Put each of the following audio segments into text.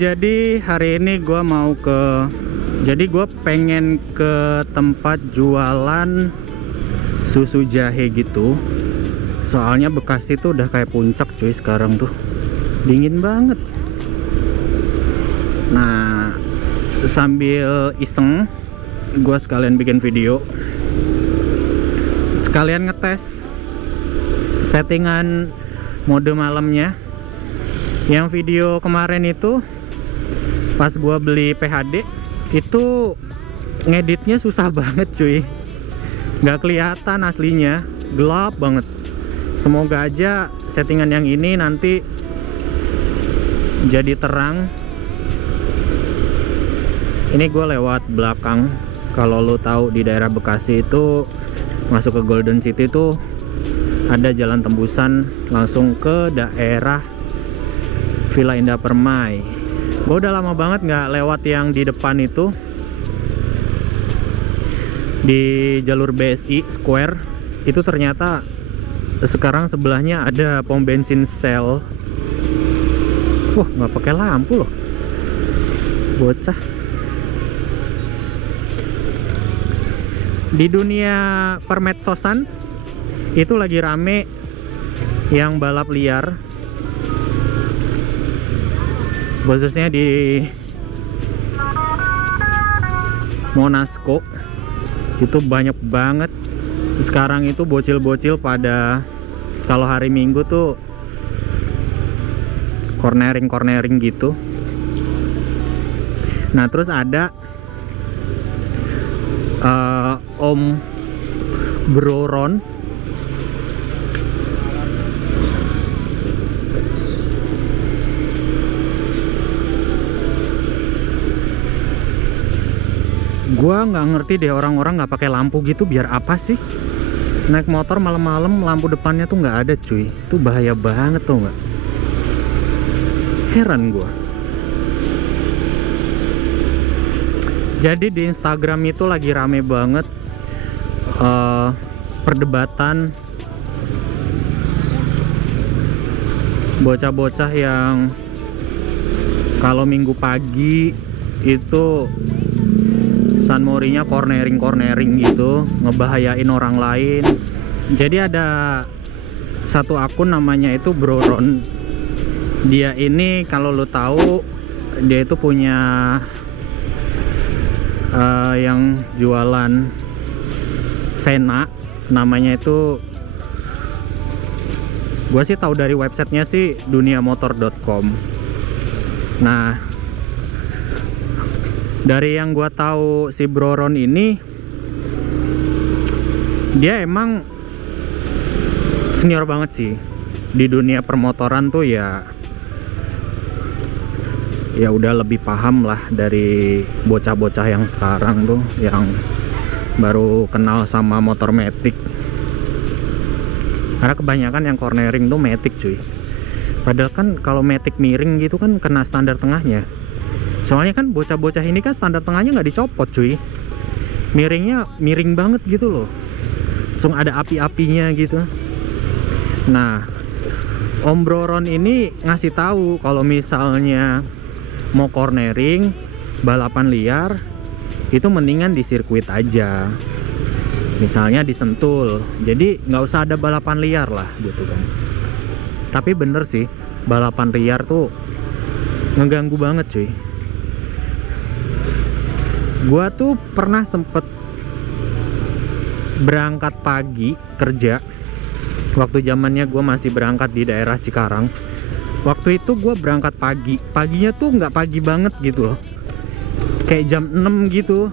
jadi hari ini gue mau gue pengen ke tempat jualan susu jahe gitu. Soalnya Bekasi tuh udah kayak puncak cuy sekarang tuh. Dingin banget. Nah, sambil iseng gue sekalian bikin video, sekalian ngetes settingan mode malamnya. Yang video kemarin itu pas gue beli PHD itu ngeditnya susah banget cuy, nggak kelihatan aslinya, gelap banget. Semoga aja settingan yang ini nanti jadi terang. Ini gue lewat belakang. Kalau lo tahu di daerah Bekasi itu masuk ke Golden City tuh ada jalan tembusan langsung ke daerah Villa Indah Permai. Gue udah lama banget nggak lewat yang di depan itu, di jalur BSI Square. Itu ternyata sekarang sebelahnya ada pom bensin Shell. Wah, nggak pakai lampu loh, bocah. Di dunia permedsosan itu lagi rame yang balap liar, khususnya di Monasco. Itu banyak banget sekarang itu bocil-bocil pada kalau hari Minggu tuh cornering gitu. Nah, terus ada Om Bro Ron. Gua nggak ngerti deh orang-orang nggak pakai lampu gitu biar apa sih? Naik motor malam-malam lampu depannya tuh nggak ada cuy. Itu bahaya banget tuh nggak? Heran gua. Jadi di Instagram itu lagi rame banget perdebatan bocah-bocah yang kalau Minggu pagi itu San Morinya cornering gitu, ngebahayain orang lain. Jadi ada satu akun namanya itu Bro Ron. Dia ini kalau lo tahu dia itu punya yang jualan Sena, namanya itu gue sih tahu dari websitenya sih duniamotor.com. Nah, dari yang gue tahu si Bro Ron ini dia emang senior banget sih di dunia permotoran tuh, ya udah lebih paham lah dari bocah-bocah yang sekarang tuh yang baru kenal sama motor matic. Karena kebanyakan yang cornering tuh matic cuy. Padahal kan kalau matic miring gitu kan kena standar tengahnya. Soalnya kan bocah-bocah ini kan standar tengahnya nggak dicopot cuy. Miringnya miring banget gitu loh. Langsung ada api-apinya gitu. Nah, Om Bro Ron ini ngasih tahu kalau misalnya mau cornering balapan liar itu mendingan di sirkuit aja, misalnya di Sentul. Jadi nggak usah ada balapan liar lah gitu kan. Tapi bener sih, balapan liar tuh ngeganggu banget cuy. Gua tuh pernah sempet berangkat pagi kerja waktu zamannya gua masih berangkat di daerah Cikarang. Waktu itu gue berangkat pagi, paginya tuh nggak pagi banget gitu loh, kayak jam 6 gitu.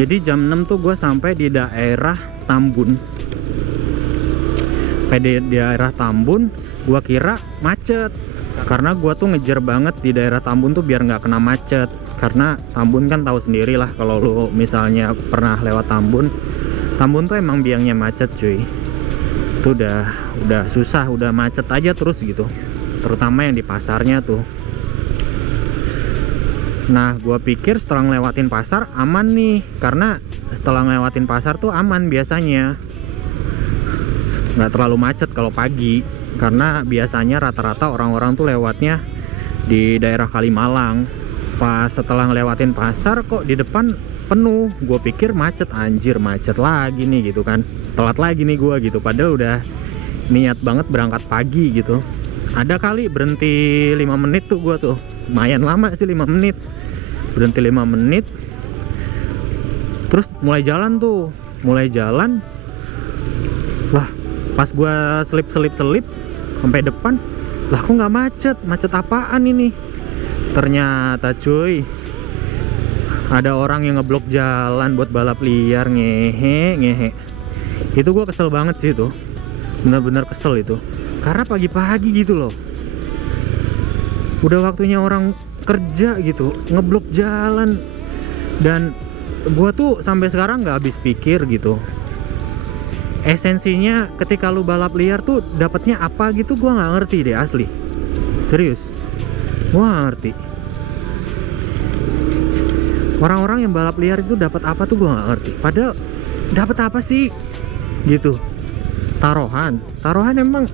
Jadi jam 6 tuh gue sampai di daerah Tambun. Di daerah Tambun gue kira macet, karena gue tuh ngejar banget di daerah Tambun tuh biar nggak kena macet. Karena Tambun kan tahu sendiri lah, kalau lo misalnya pernah lewat Tambun tuh emang biangnya macet cuy. Itu udah susah, udah macet aja terus gitu, terutama yang di pasarnya tuh. Nah, gua pikir setelah ngelewatin pasar aman nih, karena setelah ngelewatin pasar tuh aman biasanya, nggak terlalu macet kalau pagi, karena biasanya rata-rata orang-orang tuh lewatnya di daerah Kalimalang. Pas setelah ngelewatin pasar kok di depan penuh. Gue pikir macet, anjir macet lagi nih gitu kan. Telat lagi nih gue gitu. Padahal udah niat banget berangkat pagi gitu. Ada kali berhenti 5 menit tuh gue tuh. Lumayan lama sih 5 menit. Berhenti 5 menit. Terus mulai jalan tuh. Mulai jalan. Lah pas gue selip sampai depan. Lah kok nggak macet? Macet apaan ini? Ternyata cuy, ada orang yang ngeblok jalan buat balap liar. Ngehe. Itu gue kesel banget sih itu. Bener-bener kesel itu. Karena pagi-pagi gitu loh. Udah waktunya orang kerja gitu, ngeblok jalan. Dan gue tuh sampai sekarang nggak habis pikir gitu. Esensinya ketika lu balap liar tuh dapatnya apa gitu, gue nggak ngerti deh asli. Serius, gue nggak ngerti. Orang-orang yang balap liar itu dapat apa tuh gue nggak ngerti. Padahal dapat apa sih gitu? Taruhan emang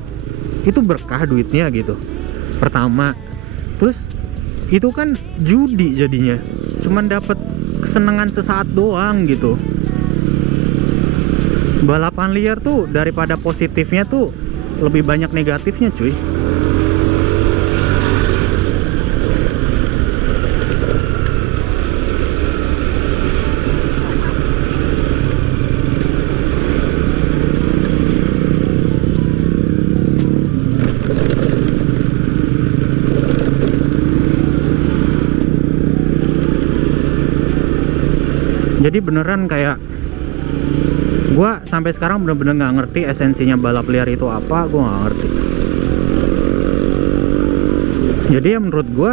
itu berkah duitnya gitu. Pertama, terus itu kan judi jadinya. Cuman dapat kesenangan sesaat doang gitu. Balapan liar tuh daripada positifnya tuh lebih banyak negatifnya cuy. Jadi beneran kayak gue sampai sekarang bener-bener nggak ngerti esensinya balap liar itu apa. Gue nggak ngerti. Jadi ya menurut gue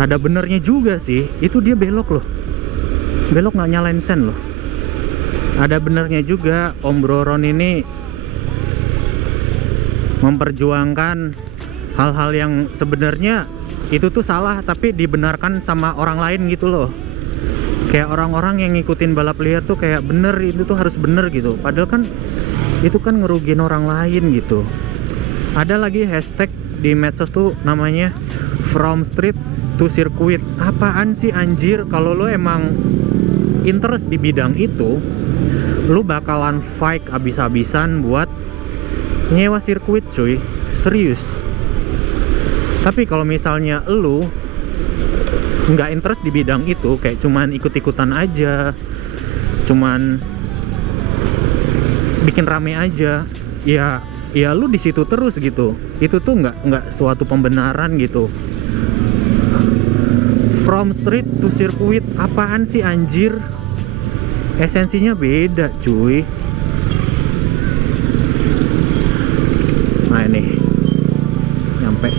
ada benernya juga sih. Itu dia belok loh. Belok nggak nyalain sen loh. Ada benernya juga Om Broron ini memperjuangkan hal-hal yang sebenarnya itu tuh salah tapi dibenarkan sama orang lain gitu loh. Kayak orang-orang yang ngikutin balap liar tuh kayak bener, itu tuh harus bener gitu. Padahal kan itu kan ngerugiin orang lain gitu. Ada lagi hashtag di medsos tuh namanya From Street to Circuit. Apaan sih anjir? Kalau lo emang interest di bidang itu, lo bakalan fight abis-abisan buat nyewa sirkuit cuy. Serius. Tapi kalau misalnya lu nggak interest di bidang itu, kayak cuman ikut-ikutan aja, cuman bikin rame aja, ya lu di situ terus gitu. Itu tuh nggak suatu pembenaran gitu. From street to circuit, apaan sih anjir? Esensinya beda cuy. Nah ini nyampe.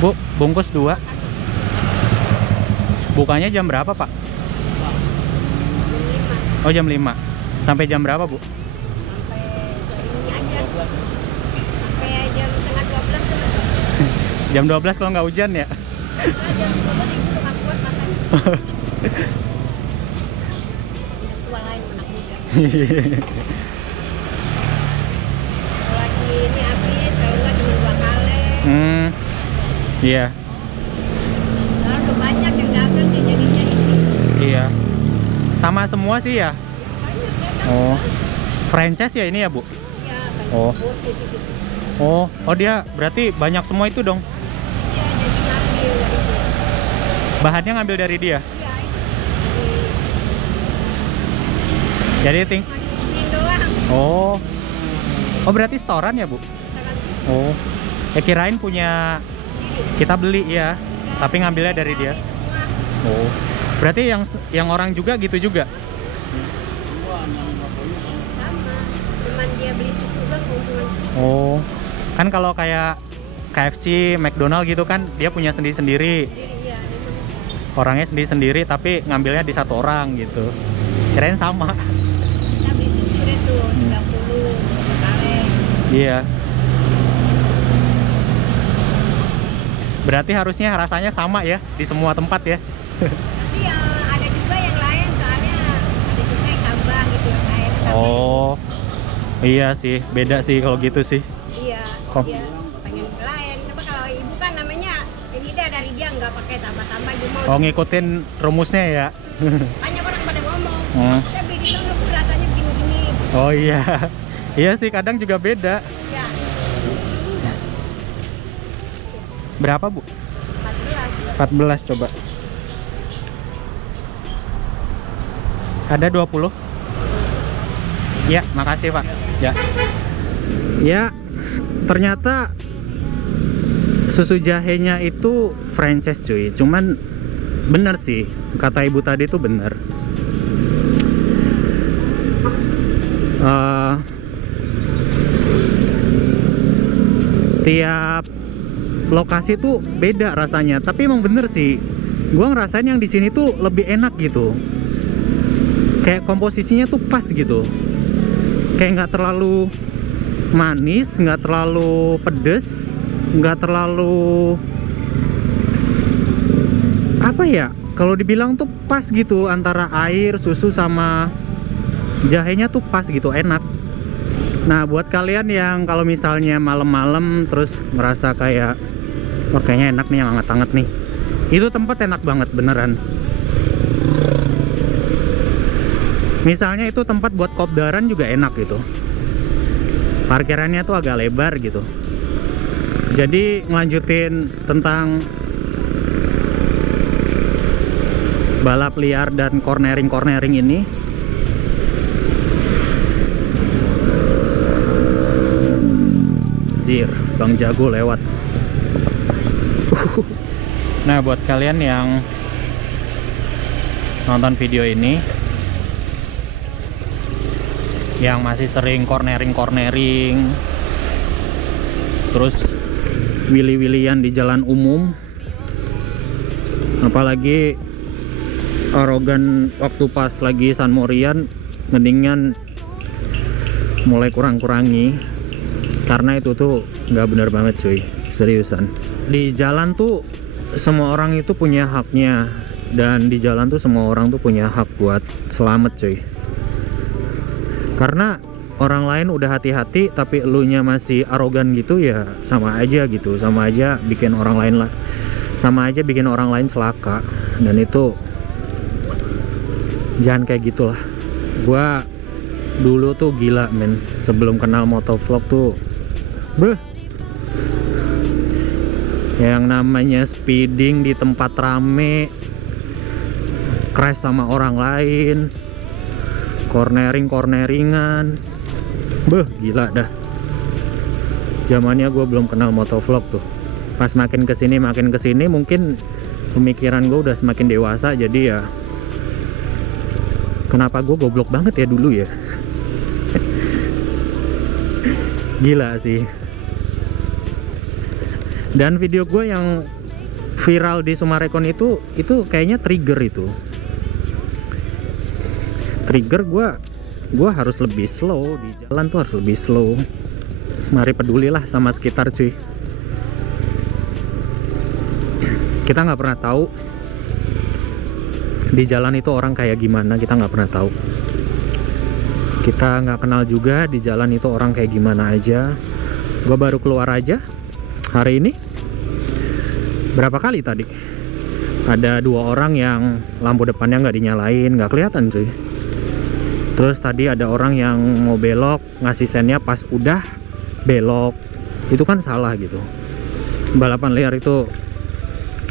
Bu, bungkus 2. Bukanya jam berapa, Pak? Oh, jam 5. Sampai jam berapa, Bu? Sampai ini aja. Sampai jam setengah 12 tuh. Jam 12 kalau nggak hujan ya? Jam 12 ibu suka kuat makan. Tua lain anak muda. Kalau lagi ini habis, kalau nggak cuma 2 kali. Iya. Nah, udah banyak yang dagang nih jadinya ini. Iya. Sama semua sih ya? Ya, banyak ya. Oh. Franchise ya ini ya, Bu? Iya, banyak. Oh. Putih gitu. Oh dia berarti banyak semua itu dong. Iya, jadi ngambil dari dia. Bahannya ngambil dari dia. Iya, itu. Jadi Ini doang. Oh berarti storan ya, Bu? Oh. Kirain punya kita beli ya, tapi ngambilnya dari dia. Oh. Berarti yang orang juga gitu juga. Sama. Cuman dia beli susu doang keuntungan. Oh. Kan kalau kayak KFC, McDonald gitu kan dia punya sendiri-sendiri. Iya, memang. Orangnya sendiri-sendiri tapi ngambilnya di satu orang gitu. Kirain sama. Kita beli susu deh tuh 30 kaleng. Iya. Berarti harusnya rasanya sama ya di semua tempat ya. Tapi ya ada juga yang lain, soalnya ada juga yang tambah gitu yang lain. Tapi, Oh, iya sih, beda sih kalau gitu sih. iya, Oh. dia pengen yang lain. Tapi kalau ibu kan namanya ini dia dari dia nggak pakai tambah-tambah, dia mau. Oh, ngikutin rumusnya ya. Banyak orang pada ngomong, Hmm. saya beli di sana Bu, rasanya begini-begini. Oh iya. Iya sih, kadang juga beda. Ya, Berapa, Bu? 14. 14 coba. Ada 20? Ya, makasih Pak. Ya. Ya, ternyata susu jahenya itu franchise cuy. Cuman bener sih, kata ibu tadi tuh bener. Tiap lokasi tuh beda rasanya, tapi emang bener sih. Gua ngerasain yang di sini tuh lebih enak gitu. Kayak komposisinya tuh pas gitu. Kayak nggak terlalu manis, nggak terlalu pedes, nggak terlalu apa ya? Kalau dibilang tuh pas gitu antara air, susu sama jahenya tuh pas gitu, enak. Nah, buat kalian yang kalau misalnya malam-malam terus ngerasa kayak wah kayaknya enak nih yang hangat-hangat nih, itu tempat enak banget beneran. Misalnya itu tempat buat kopdaran juga enak gitu. Parkirannya tuh agak lebar gitu. Jadi ngelanjutin tentang balap liar dan cornering ini. Jir, Bang Jago lewat. Nah, buat kalian yang nonton video ini yang masih sering cornering terus willy-willian di jalan umum, apalagi arogan waktu pas lagi San Morian, mendingan mulai kurang-kurangi, karena itu tuh nggak bener banget cuy, seriusan. Di jalan tuh semua orang itu punya haknya, dan di jalan tuh semua orang tuh punya hak buat selamat cuy. Karena orang lain udah hati-hati tapi elunya masih arogan gitu, ya sama aja gitu, sama aja bikin orang lain celaka. Dan itu jangan kayak gitulah. Gua dulu tuh gila men, sebelum kenal motovlog tuh yang namanya speeding di tempat rame, crash sama orang lain, corneringan, gila dah. Zamannya gue belum kenal motovlog tuh. Pas makin kesini mungkin pemikiran gue udah semakin dewasa, jadi ya kenapa gue goblok banget ya dulu ya. Gila sih. Dan video gue yang viral di Sumarekon itu kayaknya trigger gue harus lebih slow di jalan tuh, harus lebih slow. Mari pedulilah sama sekitar cuy. Kita nggak pernah tahu di jalan itu orang kayak gimana, kita nggak pernah tahu. Kita nggak kenal juga di jalan itu orang kayak gimana aja. Gue baru keluar aja hari ini. Berapa kali tadi ada 2 orang yang lampu depannya nggak dinyalain, nggak kelihatan cuy. Terus tadi ada orang yang mau belok, ngasih sennya pas udah belok. Itu kan salah gitu. Balapan liar itu,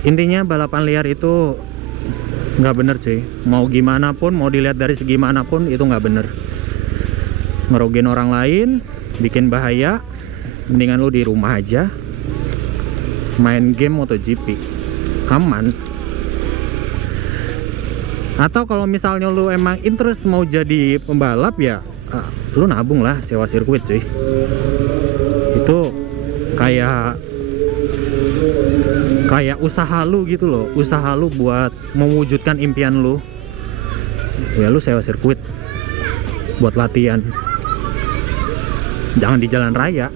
intinya balapan liar itu nggak bener cuy. Mau gimana pun, mau dilihat dari segi manapun, itu nggak bener. Ngerugin orang lain, bikin bahaya. Mendingan lu di rumah aja main game MotoGP, aman. Atau kalau misalnya lu emang interest mau jadi pembalap, ya lu nabung lah sewa sirkuit cuy. Itu kayak usaha lu gitu loh, usaha lu buat mewujudkan impian lu. Ya lu sewa sirkuit buat latihan, jangan di jalan raya.